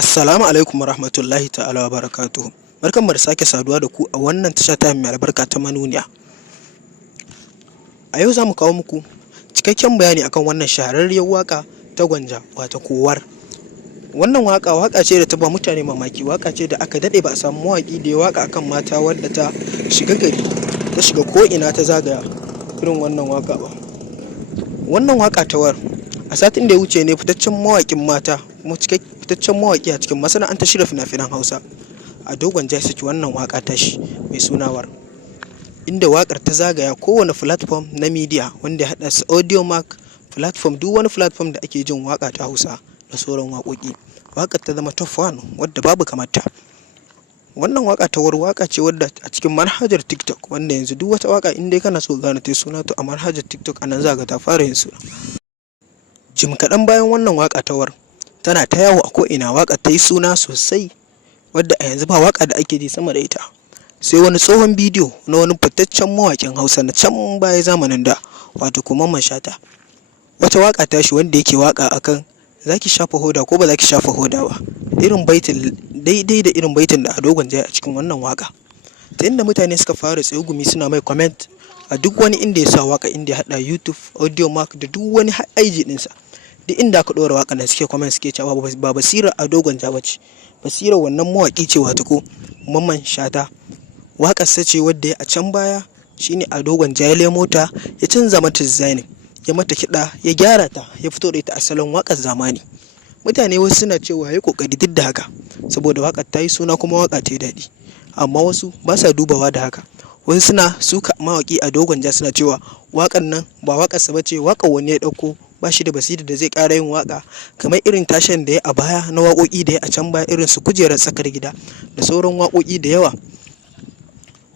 Assalamu alaikum warahmatullahi ta'ala wa barakatuhu. Barkanmu da sake saduwa da ku a wannan tasha ta mai albarka ta Manuniya. A yau za mu kawo muku cikakken bayani akan wannan shahararriyar waka ta Gwanja wato kowar. Wannan waka ce da ta ba mutane mamaki, waka ce da aka dade ba a samu mawaki da ya waka akan mata wadda ta shiga gari, ta shiga ko ina ta zagaya irin wannan waka ba. Wannan waka ta war a satin da ya wuce ne fitaccen mawakin mata kuma fitaccen mawaki a cikin masana'antar shirya fina-finan Hausa Ado Gwanja ya saki wannan waka tashi mai suna war, inda wakar ta zagaya kowane platform na media wanda ya hada su Audiomack platform, duk wani platform da ake jin waka ta Hausa da sauran waƙoƙi. Wakar ta zama top 1 wadda babu kamata. Wannan waka ta war waka ce wadda a cikin manhajar TikTok, wanda yanzu duk wata waka in dai kana so gane ta suna to a manhajar TikTok anan za ka ta fara yin suna. Jim kaɗan bayan wannan waka ta war tana ta yawo a ko'ina, waka ta yi suna sosai wadda a yanzu ba waka da ake ji sama da ita. Sai wani tsohon bidiyo na wani fitaccen mawakin Hausa na can baya zamanin da wato kuma Mamman Shata, wata waka tashi wanda yake waka akan zaki shafa hoda ko ba zaki shafa hoda ba, irin baitin daidai da irin baitin da Ado Gwanja a cikin wannan waka, ta inda mutane suka fara tsegumi suna mai comment a duk wani inda ya sa waka, inda ya hada YouTube, Audiomack da duk wani IG dinsa. Duk inda aka ɗora waka nan suke comment suke cewa ba basirar Ado Gwanja ba ce, basirar wannan mawaki ce wato ko Mamman Shata. Wakar sa ce wadda ya a can baya shine Ado Gwanja ya lemo ta, ya canza mata design, ya mata kiɗa, ya gyara ta, ya fito da ita a salon wakar zamani. Mutane wasu suna cewa ya kokari duk da haka saboda wakar ta yi suna kuma waka ta yi daɗi, amma wasu ba sa dubawa da haka. Wasu suna suka mawaki Ado Gwanja suna cewa wakar nan ba wakarsa ba ce, wakar wani ya ɗauko, ba shi da basira da zai ƙara yin waka kamar irin tashin da ya a baya na waƙoƙi da ya a can baya, irin su kujerar tsakar gida da sauran waƙoƙi da yawa,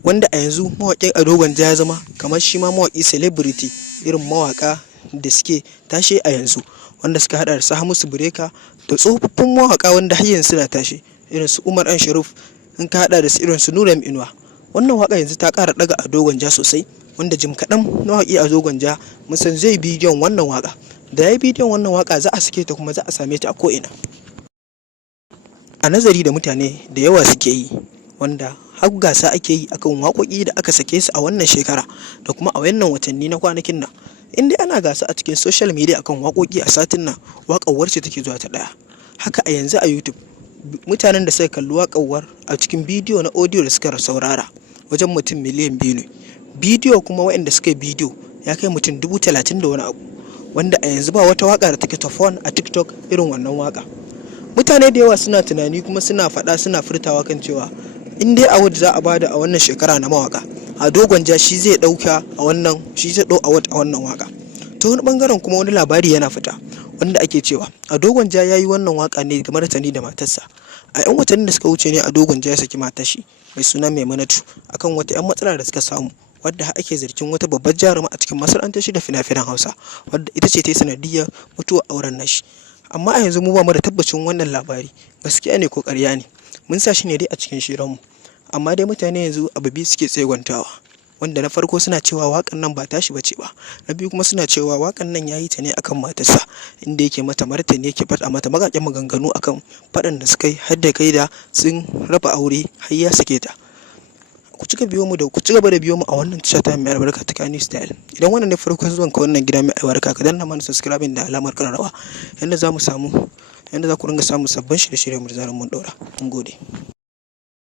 wanda a yanzu mawaƙin Ado Gwanja ya zama kamar shi ma mawaƙi celebrity, irin mawaƙa da suke tashe a yanzu wanda suka hada da su Hamisu Breaker da tsofaffin mawaƙa wanda har yanzu suna tashe irin su Umar M Sharif, in ka hada da su irin su Nura M Inuwa. Wannan waka yanzu ta ƙara daga Ado Gwanja sosai, wanda jim kaɗan mawaƙi Ado Gwanja mun san zai bidiyon wannan waka. Da ya bidiyon wannan waka za a sake ta kuma za a same ta a ko'ina. A nazari da mutane da yawa suke yi, wanda har gasa ake yi akan waƙoƙi da aka sake su a wannan shekara da kuma a wannan watanni na kwanakin nan. In dai ana gasa a cikin social media akan waƙoƙi a satin nan, waƙar wacce take zuwa ta ɗaya. Haka a yanzu a YouTube mutanen da suka kalli waƙar war a cikin bidiyo na audio da suka saurara wajen mutum miliyan 2 ne. Bidiyo kuma waɗanda suka yi bidiyo ya kai mutum 30,000 da wani abu, wanda a yanzu ba wata waka da take top 1 a TikTok irin wannan waka. Mutane da yawa suna tunani kuma suna faɗa suna furtawa kan cewa in dai award za a bada a wannan shekara na mawaka, Ado Gwanja shi zai ɗauka a wannan, shi zai ɗau award a wannan waka. Ta wani bangaren kuma wani labari yana fita wanda ake cewa Ado Gwanja ya yi wannan waka ne ga martani da matarsa. A 'yan watannin da suka wuce ne Ado Gwanja ya saki matar shi mai suna Maimunatu akan wata 'yan matsala da suka samu, wadda ake zargin wata babbar jaruma a cikin masana'antar shirya fina-finan Hausa, wadda ita ce ta yi sanadiyyar mutuwar auren nashi. Amma a yanzu mu ba mu da tabbacin wannan labari gaskiya ne ko ƙarya ne, mun sa shi ne dai a cikin shirinmu. Amma dai mutane yanzu abu biyu suke tseguntawa, wanda na farko suna cewa wakan nan ba tashi bace ba, na biyu kuma suna cewa wakan nan yayi ta ne akan matarsa, inda yake mata martani, yake faɗa mata baƙaƙen maganganu akan faɗan da suka yi, har da kai da sun raba aure har ya sake ta. Ku ci gaba da biyo mu a wannan tasha ta mai albarka ta Kani Style. Idan wannan ne farkon zuwan ka wannan gida mai albarka, ka danna mana subscribing da alamar kararrawa, yanda za ku ringa samun sabbin shirye-shiryen mu da zarar mun ɗora. Mun gode.